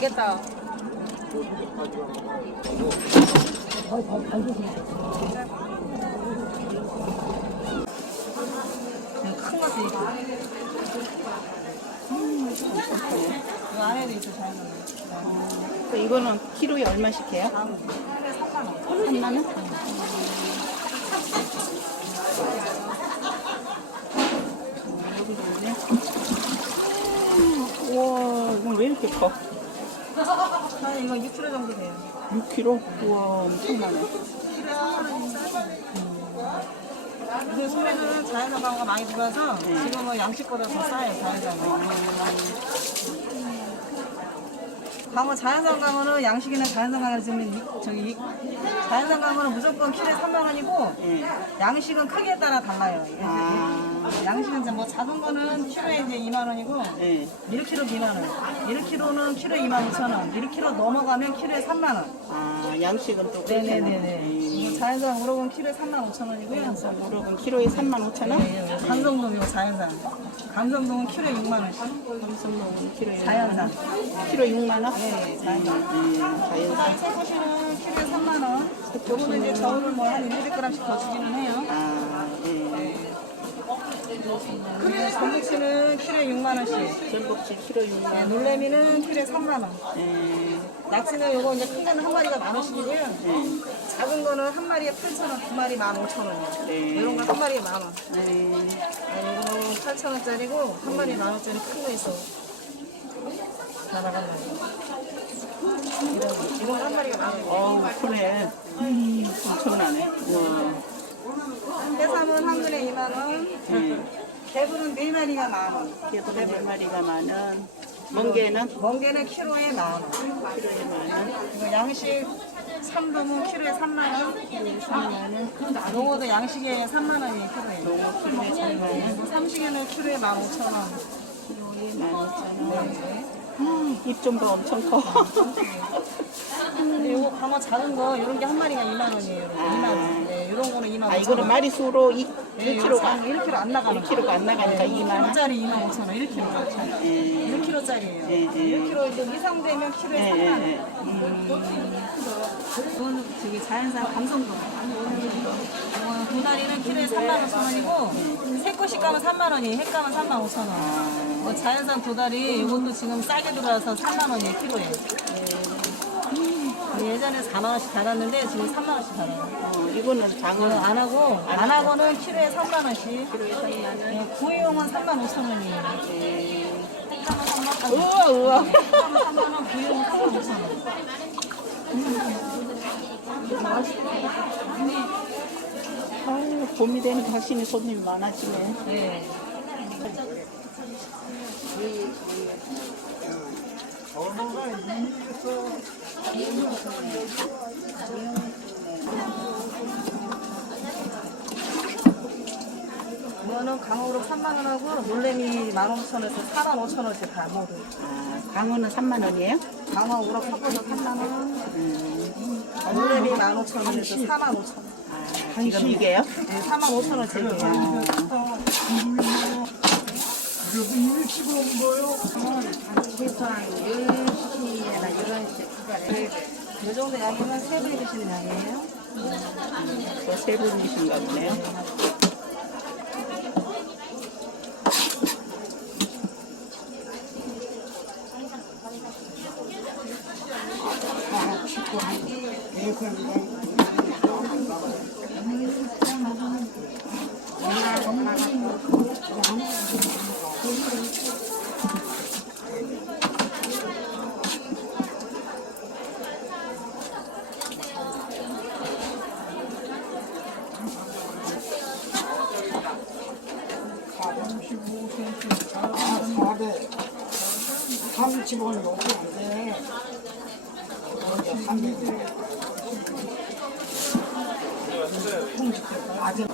되겠다. 큰 것도 있고. 음, 이 안에도 있어, 자연스러워. 그 이거는 키로에 얼마씩 해요? 다음, 3만 원. 3만 원? 여기도 있네. 음, 우와, 이건 왜 이렇게 커? 한 이거 6kg 정도 돼요. 6kg? 우와, 엄청나네. 요새 소매는 자연산 광어가 많이 들어와서 지금은 양식보다 더 싸요, 자연산 광 어. 광어 자연산 광어는 양식이나 자연산 광어 지금 이- 저기 이- 자연산 광어는 무조건 키로에 3만 원이고 예. 양식은 크기에 따라 달라요. 아, 양식은 이제 뭐 작은 거는 키로에 이제 2만 원이고 예. 1kg 미만 원. 1kg는 키로에 2만 5천 원. 1kg 넘어가면 키로에 3만 원. 아, 양식은 또 그렇게 네네네네. 이거 자연산 우럭은 키로에 3만 5천 원이고요. 무럭은 키로에 3만 5천 원? 네, 감성돔 이거 자연산. 감성돔은 키로에 6만 원씩. 삼성동은 키로에 자연산. 6만 원? 키로 6만 원? 네, 음, 자연산. 음, 자연산. 새꼬시는 키로에 3만 원. 요거는 이제 저울을 뭐한 200g씩 더 주기는 해요. 아, 예. 그리고 전복치는 키로에 6만 원씩. 전복치 키로 6만 네, 원. 놀래미는 키로에 3만 원. 예. 낙지는 요거 이제 큰 거는 한 마리가 만 원씩이고요. 예. 작은 거는 한 마리에 8천 원, 두 마리 15,000원이요. 네. 이런 건 한 마리에 만 원. 예. 네, 이거는 8,000원짜리고 한 마리 만 원짜리 큰거 있어. 다 나간 거. 이건 한 마리가 만 원. 어우, 크네. 음, 엄청나네. 우와. 해삼은 한 근에 2만 원. 예. 개불은 네 마리가 만 원. 개도 네 마리가 많은. 멍게는 멍게는 키로에 만 원. 키로에 만 원. 이거 양식 삼돔은 키로에 3만 원. 3만 원. 농어도 양식에 3만 원이 키로에. 농어 키로에 3만 원. 삼식에는 키로에 15,000원. 키로에 15,000원. 입좀 봐, 엄청 커. 근데 요거 광어 작은 거 이런 게 한 마리가 2만 원이에요. 아, 이거는 마리수로 2, 네, 1kg가 1kg 안 나가는 거. 1kg가 안 나가니까 2만 원. 1kg짜리 2만 5천 원. 1kg. 예. 1kg짜리예요. 예, 예. 1kg 이제 이상 되면 키로에 예, 3만 원. 예, 예. 이거는 저기 자연산 감성도. 어, 도다리는 키로에 3만 5천 원이고 새꼬시 가면 3만 원이에요. 햇 가면 3만 5천 원. 뭐 자연산 도다리 이것도 지금 싸게 들어와서 3만 원이에요. 키로에. 예전에 4만 원씩 달았는데 지금 3만 원씩 달아요. 어, 이거는 어, 장어 안 하고 안 하고는 키로에 3만 원씩. 키로에 3만 원. 네, 구이용은 3만 5천 원이에요. 예. 햇감은 3만 원. 우와, 우와. 햇감은 3만 원, 구이용은 3만 5천 원. 아유, 봄이 되는 확실히 손님이 많아지네. 네. 이거는 강어로 3만 원 하고 놀래미 15,000원에서 4만 5천 원씩 다 모두. 아, 강어는 3만 원이에요? 강어 우럭 섞어서 3만 원, 음. 놀래미 15,000원에서 4만 5천 원. 아, 지금 이게요? 네, 4 만 5천 원짜리예요. 보통 10시나 11시. 이 정도 양이면 세 분이 드시는 양이에요. 저세 분이신가 보네요. 삼십원 넘게 안 돼. 아직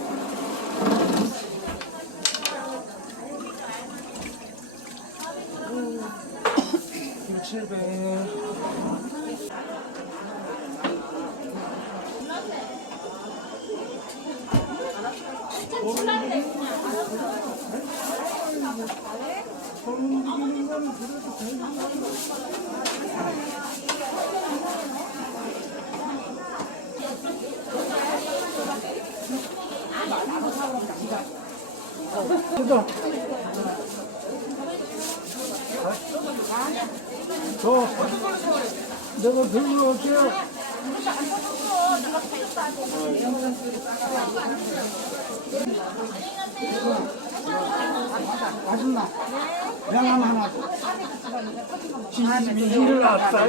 저 내가 들고 올게요. 아줌마 명함 하나 줘. 일을 났다.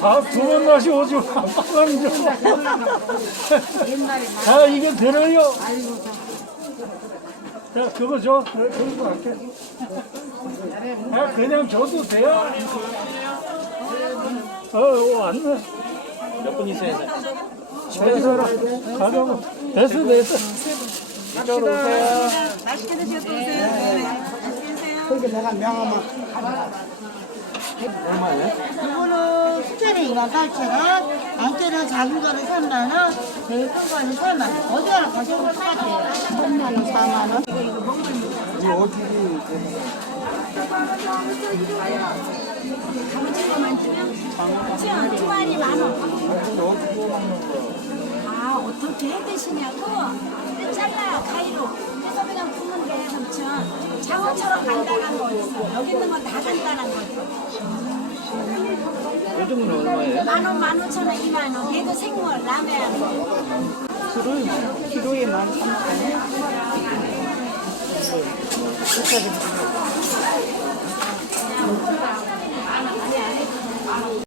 다두번 다시 오지 마. 빵 좀. 아 이거 들어요. 자 그거 줘. 그래, 그거 갈게. 아 그냥 줘도 돼요. 어 왔네. 몇분 있어야 돼? 됐어라. 가자고. 됐어 됐어. 이쪽으로 오세요. 맛있게 드시고 또 오세요. 네. 맛있게 드세요. 그렇게 내가 명함을 이거는 수제는 2만 8천 원, 안개는 작은 거는 3만 원, 제일 큰 거는 4만 원. 어디 하나 가져올 것 같아요. 3만 원, 4만 원. 두 마리 만 원. 아 어떻게 어떻게 해 드시냐고 잘라 가위로. 그래서 그냥 굽는 게 삼촌 장어처럼 간단한 거 있어. 여기 있는 건 다 간단한 거지 요즘은 얼마예요? 만원 만오천원 이만원. 얘도 생물 라면. 술을 기로에 만삼천원. 그렇게